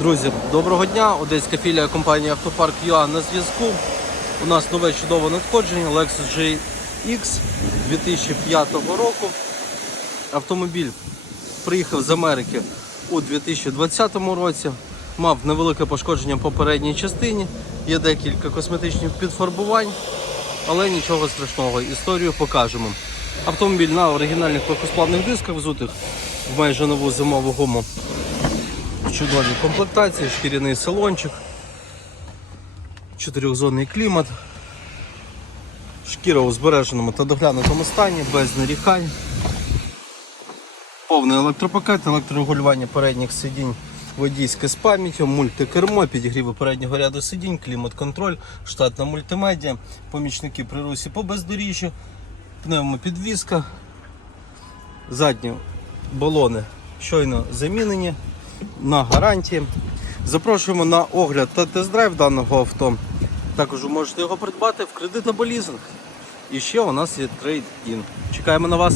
Друзі, доброго дня! Одеська філія компанії Автопарк ЮА на зв'язку. У нас нове чудове надходження Lexus GX 2005 року. Автомобіль приїхав з Америки у 2020 році. Мав невелике пошкодження по передній частині. Є декілька косметичних підфарбувань, але нічого страшного. Історію покажемо. Автомобіль на оригінальних легкосплавних дисках взутих в майже нову зимову гуму чудовій комплектації, шкіряний салончик, чотирьохзонний клімат, шкіра у збереженому та доглянутому стані, без нарікань, повний електропакет, електрорегулювання передніх сидінь, водійське з пам'яттю, мультикермо, підігріви переднього ряду сидінь, клімат-контроль, штатна мультимедіа, помічники при русі по бездоріжжю, пневмопідвізка, задні балони щойно замінені на гарантії. Запрошуємо на огляд та тест-драйв даного авто. Також ви можете його придбати в кредит або лізинг. І ще у нас є трейд-ін. Чекаємо на вас.